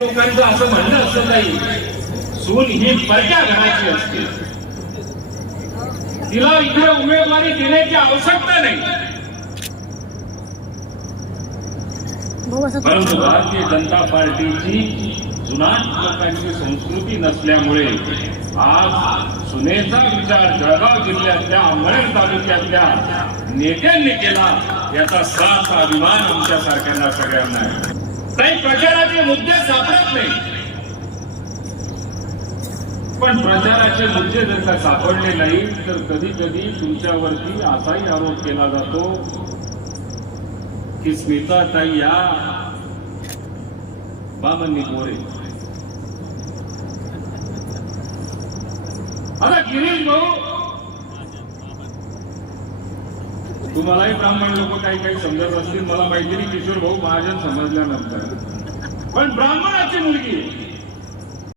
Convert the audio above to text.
लोकांचं असं म्हणणं असं नाही. सून ही परक्या घराची असते. तिला इथे उमेदवारी देण्याची आवश्यकता नाही. परंतु भारतीय जनता पार्टीची जुनाट लोकांची संस्कृती नसल्यामुळे आज सुनेचा विचार जळगाव जिल्ह्यातल्या अंबळनेर तालुक्यातल्या नेत्यांनी केला याचा साथ अभिमान आमच्या सारख्यांना सगळ्यांना. आहे काही प्रचाराचे मुद्दे सापडत नाही. पण प्रचाराचे मुद्दे जर का सापडले नाही तर कधी कधी तुमच्यावरती असाही आरोप केला जातो की स्मिता ताई या बाबांनी मोरे. आता गिरीश भाऊ तुम्हालाही ब्राह्मण लोक काही काही समजत असतील. मला मैत्री किशोर भाऊ महाजन समजल्यानंतर. पण ब्राह्मणाची मुलगी.